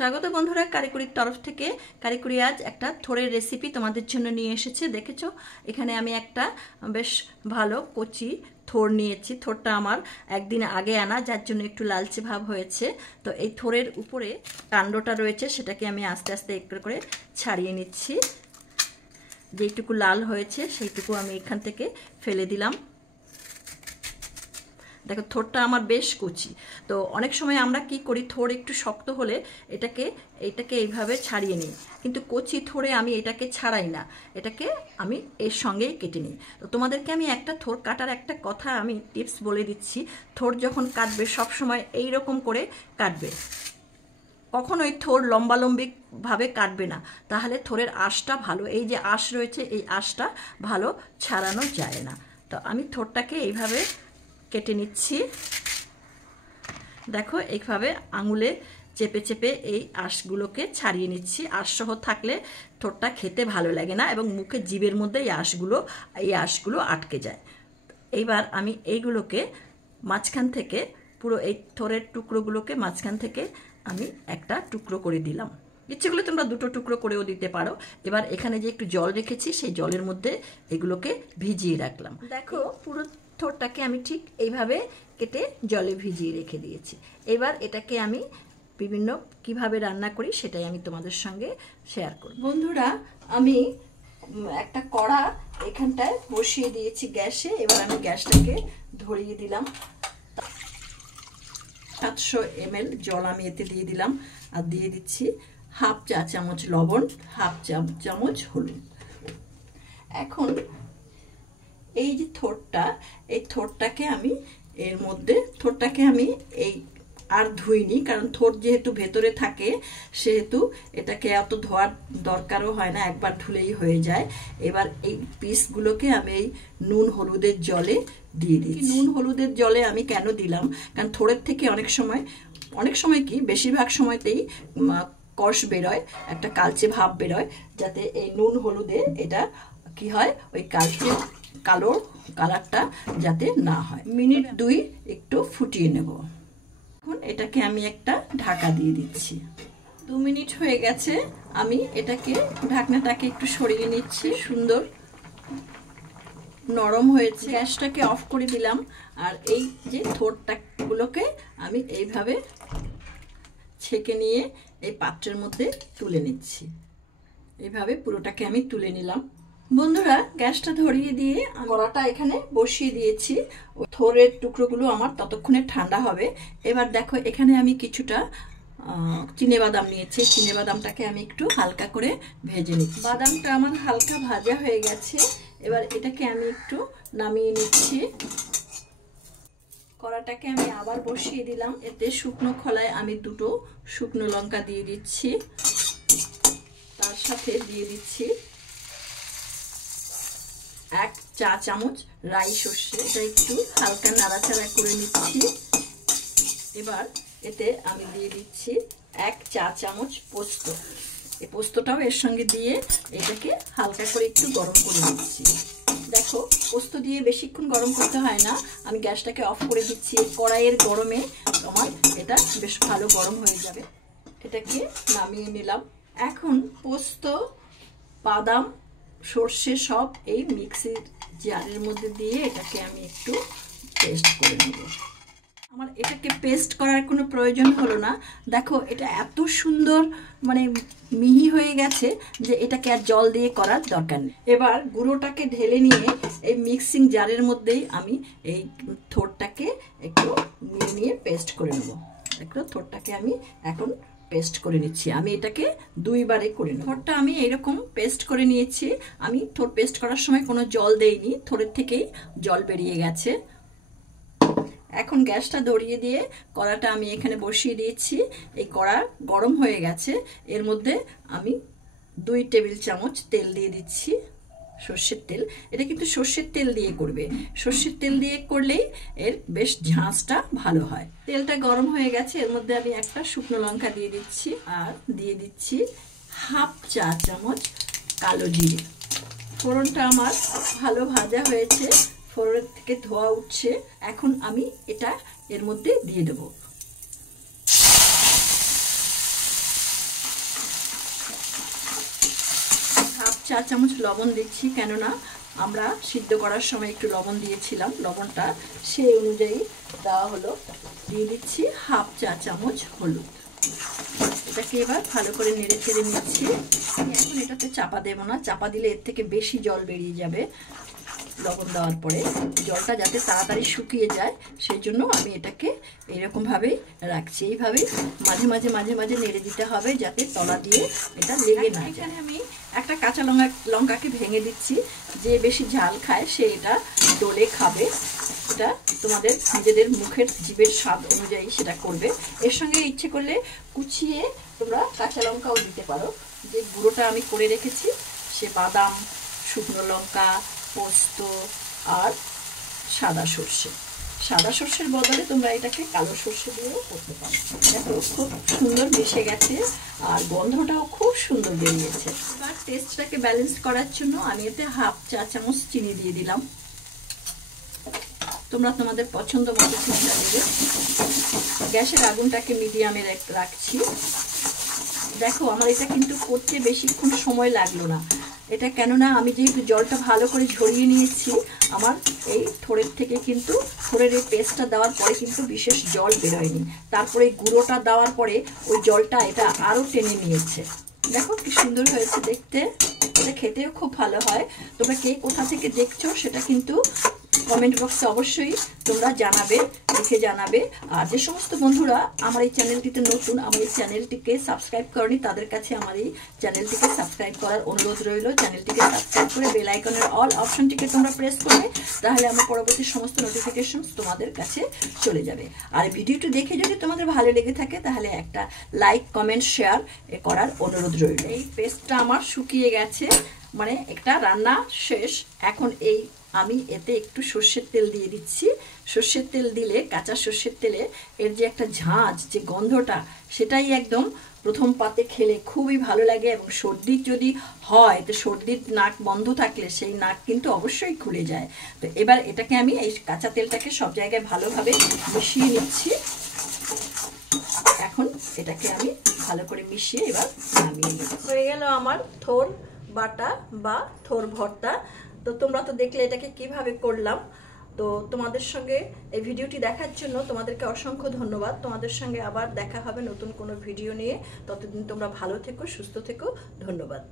স্বাগত বন্ধুরা, কারিকুরির তরফ থেকে। কারিকুরি আজ একটা থোড়ের রেসিপি তোমাদের জন্য নিয়ে এসেছে। দেখেছো, এখানে আমি একটা বেশ ভালো কচি থোড় নিয়েছি। থোড়টা আমার একদিন আগে আনা, যার জন্য একটু লালচে ভাব হয়েছে। তো এই থোড়ের উপরে কাণ্ডটা রয়েছে, সেটাকে আমি আস্তে আস্তে একটু করে ছাড়িয়ে নিচ্ছি। যেইটুকু লাল হয়েছে সেইটুকু আমি এখান থেকে ফেলে দিলাম। দেখো, থোড়টা আমার বেশ কচি। তো অনেক সময় আমরা কি করি, থোড় একটু শক্ত হলে এটাকে এইভাবে ছাড়িয়ে নিই, কিন্তু কচি থোড়ে আমি এটাকে ছাড়াই না, এটাকে আমি এর সঙ্গেই কেটে নিই। তো তোমাদেরকে আমি একটা থোড় কাটার একটা কথা আমি টিপস বলে দিচ্ছি। থোড় যখন কাটবে সবসময় এই রকম করে কাটবে, কখনোই থোড় লম্বালম্বিভাবে কাটবে না, তাহলে থোড়ের আঁশটা ভালো, এই যে আঁশ রয়েছে এই আঁশটা ভালো ছাড়ানো যায় না। তো আমি থোড়টাকে এইভাবে কেটে নিচ্ছি। দেখো, এইভাবে আঙুলে চেপে চেপে এই আঁশগুলোকে ছাড়িয়ে নিচ্ছি। আঁশসহ থাকলে থোড়টা খেতে ভালো লাগে না এবং মুখে জিভের মধ্যে এই আঁশগুলো আটকে যায়। এইবার আমি এইগুলোকে মাঝখান থেকে, পুরো এই থোড়ের টুকরোগুলোকে মাঝখান থেকে আমি একটা টুকরো করে দিলাম। ইচ্ছে করলে তোমরা দুটো টুকরো করেও দিতে পারো। এবার এখানে যে একটু জল রেখেছি, সেই জলের মধ্যে এগুলোকে ভিজিয়ে রাখলাম। দেখো, পুরো থোড়টাকে আমি ঠিক এইভাবে কেটে জলে ভিজিয়ে রেখে দিয়েছি। এবার এটাকে আমি কিভাবে রান্না করি সেটাই আমি তোমাদের সঙ্গে শেয়ার করব। বন্ধুরা, আমি একটা কড়া এখানটায় বসিয়ে দিয়েছি গ্যাসে। এবার আমি গ্যাসটাকে ধরিয়ে দিলাম। 700 ml জল আমি এতে দিয়ে দিলাম, আর দিয়ে দিচ্ছি হাফ চা চামচ লবণ, হাফ চা চামচ হলুদ। এখন এই যে থোড়টা, এই থোড়টাকে আমি এর মধ্যে, থোড়টাকে আমি এই আর ধুইনি, কারণ থোড় যেহেতু ভেতরে থাকে সেহেতু এটাকে এত ধোয়ার দরকারও হয় না, একবার ধুলেই হয়ে যায়। এবার এই পিসগুলোকে আমি এই নুন হলুদের জলে দিয়ে দিই। নুন হলুদের জলে আমি কেন দিলাম, কারণ থোড়ের থেকে অনেক সময় কি বেশিরভাগ সময়তেই কষ বেরোয়, একটা কালচে ভাব বেরোয়, যাতে এই নুন হলুদে এটা কি হয়, ওই কালো কালারটা যাতে না হয়। মিনিট 2 একটু ফুটিয়ে নেব। এখন এটাকে আমি একটা ঢাকা দিয়ে দিচ্ছি। 2 মিনিট হয়ে গেছে, আমি এটাকে ঢাকনাটাকে একটু সরিয়ে নিচ্ছি। সুন্দর নরম হয়েছে। গ্যাসটাকে অফ করে দিলাম, আর এই যে থোড়টাগুলোকে আমি এইভাবে ছেঁকে নিয়ে এই পাত্রের মধ্যে তুলে নিচ্ছি। এইভাবে পুরোটাকে আমি তুলে নিলাম। বন্ধুরা, গ্যাসটা ধরিয়ে দিয়ে কড়াটা এখানে বসিয়ে দিয়েছি। থোড়ের টুকরোগুলো আমার ততক্ষণে ঠান্ডা হবে। এবার দেখো, এখানে আমি কিছুটা চিনেবাদাম নিয়েছি। চিনেবাদামটাকে আমি একটু হালকা করে ভেজে নিচ্ছি। বাদামটা আমার হালকা ভাজা হয়ে গেছে। এবার এটাকে আমি একটু নামিয়ে নিচ্ছি। কড়াটাকে আমি আবার বসিয়ে দিলাম। এতে শুকনো খোলায় আমি 2টো শুকনো লঙ্কা দিয়ে দিচ্ছি। তার সাথে দিয়ে দিচ্ছি 1 চা চামচ রাই সর্ষে। এটা একটু হালকা নাড়াচাড়া করে নিচ্ছি। এবার এতে আমি দিয়ে দিচ্ছি 1 চা চামচ পোস্ত। এই পোস্তটাও এর সঙ্গে দিয়ে এটাকে হালকা করে একটু গরম করে নিচ্ছি। দেখো, পোস্ত দিয়ে বেশিক্ষণ গরম করতে হয় না। আমি গ্যাসটাকে অফ করে দিচ্ছি। কড়াইয়ের গরমে আমার এটা বেশ ভালো গরম হয়ে যাবে। এটাকে নামিয়ে নিলাম। এখন পোস্ত, বাদাম, সর্ষে সব এই মিক্সির জারের মধ্যে দিয়ে এটাকে আমি একটু পেস্ট করে নেব। আমার এটাকে পেস্ট করার কোনো প্রয়োজন হলো না। দেখো, এটা এত সুন্দর মিহি হয়ে গেছে যে এটাকে আর জল দিয়ে করার দরকার নেই। এবার গুঁড়োটাকে ঢেলে নিয়ে এই মিক্সিং জারের মধ্যেই আমি এই থোড়টাকে একটু নিয়ে পেস্ট করে নেব। দেখো, থোড়টাকে আমি এখন পেস্ট করে নিচ্ছি। আমি এটাকে 2 বারে করে নেব। থোড়টা আমি এইরকম পেস্ট করে নিয়েছি। আমি থোড় পেস্ট করার সময় কোনো জল দেইনি, থোড়ের থেকেই জল বেরিয়ে গেছে। এখন গ্যাসটা ধরিয়ে দিয়ে কড়াটা আমি এখানে বসিয়ে দিয়েছি। এই কড়া গরম হয়ে গেছে। এর মধ্যে আমি 2 টেবিল চামচ তেল দিয়ে দিচ্ছি, সর্ষের তেল। এটা কিন্তু সর্ষের তেল দিয়ে করবে। সর্ষের তেল দিয়ে করলেই এর বেশ ঝাঁঝটা ভালো হয়। তেলটা গরম হয়ে গেছে। এর মধ্যে আমি একটা শুকনো লঙ্কা দিয়ে দিচ্ছি, আর দিয়ে দিচ্ছি হাফ চা চামচ কালো জিরে। ফোড়নটা আমার ভালো ভাজা হয়েছে, ফোড়নের থেকে ধোয়া উঠছে। এখন আমি এটা এর মধ্যে দিয়ে দেব। চা চামচ লবণ দিচ্ছি, কেননা আমরা সিদ্ধ করার সময় একটু লবণ দিয়েছিলাম, লবণটা সেই অনুযায়ী দেওয়া হলো। দিয়ে দিচ্ছি হাফ চা চামচ হলুদ। এটাকে এবার ভালো করে নেড়ে চেড়ে নিচ্ছি। এখন এটাতে চাপা দেবো না, চাপা দিলে এর থেকে বেশি জল বেরিয়ে যাবে। লবণ দেওয়ার পরে জলটা যাতে তাড়াতাড়ি শুকিয়ে যায় সেই জন্য আমি এটাকে এরকমভাবেই রাখছি। এইভাবেই মাঝে মাঝে মাঝে মাঝে নেড়ে দিতে হবে যাতে তলা দিয়ে এটা লেগে না যায়। এখানে আমি একটা কাঁচা লঙ্কাকে ভেঙে দিচ্ছি। যে বেশি ঝাল খায় সে এটা ডলে খাবে, এটা তোমাদের নিজেদের মুখের জিভের স্বাদ অনুযায়ী সেটা করবে। এর সঙ্গে ইচ্ছে করলে কুচিয়ে তোমরা কাঁচা লঙ্কাও দিতে পারো। যে গুঁড়োটা আমি করে রেখেছি সে বাদাম, শুকনো লঙ্কা, পোস্ত আর সাদা সর্ষের বদলে তোমরা এটাকে কালো সর্ষে দিয়েও করতে পারো। দেখো খুব সুন্দর মিশে গেছে আর গন্ধটাও খুব সুন্দর বেরিয়েছে। এবার টেস্টটাকে ব্যালেন্স করার জন্য আমি এতে হাফ চা চামচ চিনি দিয়ে দিলাম। তোমরা তোমাদের পছন্দ মতো চিনিটা দেবে। গ্যাসের আগুনটাকে মিডিয়ামে রাখছি। দেখো আমার এটা কিন্তু করতে বেশিক্ষণ সময় লাগলো না। এটা কেননা আমি যেহেতু জলটা ভালো করে ঝরিয়ে নিয়েছি, আমার এই থোড়ের থেকে কিন্তু থোড়ের এই পেস্টটা দেওয়ার পরে কিন্তু বিশেষ জল বেরোয়নি। তারপরে গুঁড়োটা দেওয়ার পরে ওই জলটা এটা আরও টেনে নিয়েছে। দেখো কি সুন্দর হয়েছে দেখতে, এটা খেতেও খুব ভালো হয়। তোমরা কে কোথা থেকে দেখছো সেটা কিন্তু কমেন্ট বক্সে অবশ্যই তোমরা জানাবে, লিখে জানাবে। আর যে সমস্ত বন্ধুরা আমার এই চ্যানেলটিতে নতুন, আমার এই চ্যানেলটিকে সাবস্ক্রাইব করনি, তাদের কাছে আমার এই চ্যানেলটিকে সাবস্ক্রাইব করার অনুরোধ রইল। চ্যানেলটিকে সাবস্ক্রাইব করে বেল আইকনের অল অপশনটিকে তোমরা প্রেস করবে, তাহলে আমার পরবর্তী সমস্ত নোটিফিকেশন তোমাদের কাছে চলে যাবে। আর ভিডিওটি দেখে যদি তোমাদের ভালো লেগে থাকে তাহলে একটা লাইক, কমেন্ট, শেয়ার করার অনুরোধ রইল। এই পেস্টটা আমার শুকিয়ে গেছে, মানে একটা রান্না শেষ। এখন এই আমি এতে একটু সর্ষের তেল দিয়ে দিচ্ছি। সর্ষের তেল দিলে, কাঁচা সর্ষের তেলে এর যে একটা ঝাঁঝ, যে গন্ধটা, সেটাই একদম প্রথম পাতে খেলে খুবই ভালো লাগে। এবং সর্দি যদি হয় তো সর্দির নাক বন্ধ থাকলে সেই নাক কিন্তু অবশ্যই খুলে যায়। তো এবার এটাকে আমি এই কাঁচা তেলটাকে সব জায়গায় ভালোভাবে মিশিয়ে নিচ্ছি। এখন এটাকে আমি ভালো করে মিশিয়ে এবার নামিয়ে নিচ্ছি। হয়ে গেল আমার থোর বাটা বা থোর ভর্তা। তো তোমরা তো দেখলে এটাকে কিভাবে করলাম। তো তোমাদের সঙ্গে এই ভিডিওটি দেখার জন্য তোমাদেরকে অসংখ্য ধন্যবাদ। তোমাদের সঙ্গে আবার দেখা হবে নতুন কোনো ভিডিও নিয়ে। ততদিন তোমরা ভালো থেকো, সুস্থ থেকো। ধন্যবাদ।